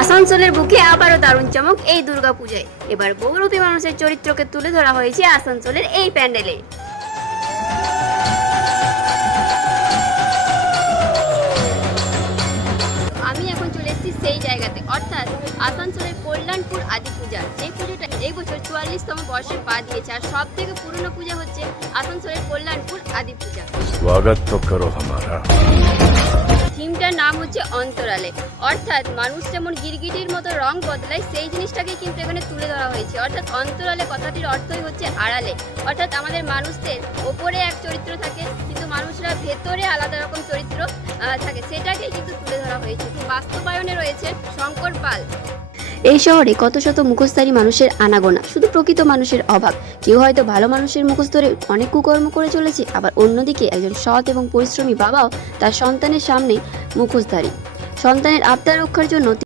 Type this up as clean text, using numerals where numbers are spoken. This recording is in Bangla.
আসানসোলের বুকে আবারও দারুণ চমক এই দুর্গাপূজায়। এবার বহুরূপী মানুষের চরিত্রকে তুলে ধরা হয়েছে আসানসোলের এই প্যান্ডেলে। আমি এখন চলে এসেছি সেই জায়গাতে, অর্থাৎ আসানসোলের কল্যাণপুর আদি পূজা, যে পুজোটা এই বছর 44তম বর্ষে পা দিয়েছে। আর সব থেকে পুরনো পূজা হচ্ছে আসানসোলের কল্যাণপুর আদি পূজা। स्वागत तो करो हमारा। থিমটার নাম হচ্ছে অন্তরালে, অর্থাৎ মানুষ যেমন গিরগিটির মতো রং বদলায় সেই জিনিসটাকে কিন্তু এখানে তুলে ধরা হয়েছে। অর্থাৎ অন্তরালে কথাটির অর্থই হচ্ছে আড়ালে, অর্থাৎ আমাদের মানুষদের ওপরে এক চরিত্র থাকে কিন্তু মানুষরা ভেতরে আলাদা রকম চরিত্র থাকে, সেটাকে কিন্তু তুলে ধরা হয়েছে। বাস্তবায়নে রয়েছে শঙ্কর পাল। এই শহরে কত শত মুখোশধারী মানুষের আনাগোনা, শুধু প্রকৃত মানুষের অভাব। কেউ হয়তো ভালো মানুষের মুখোশ ধরে অনেক কুকর্ম করে চলেছে, আবার অন্যদিকে একজন সৎ এবং পরিশ্রমী বাবাও তার সন্তানের সামনে মুখোশধারী। সন্তানের আবদার রক্ষার জন্য